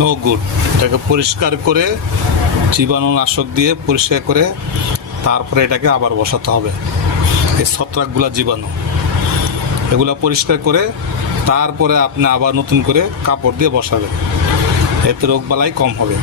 No good. এটাকে পরিষ্কার করে জীবাণুনাশক দিয়ে পরিষ্কার করে তারপরে এটাকে আবার বসাতে হবে। এই ছত্রাকগুলা জীবাণু এগুলা পরিষ্কার করে তারপরে আপনি আবার নতুন করে কাপড় দিয়ে বসাবেন, এতে রোগবালাই কম হবে।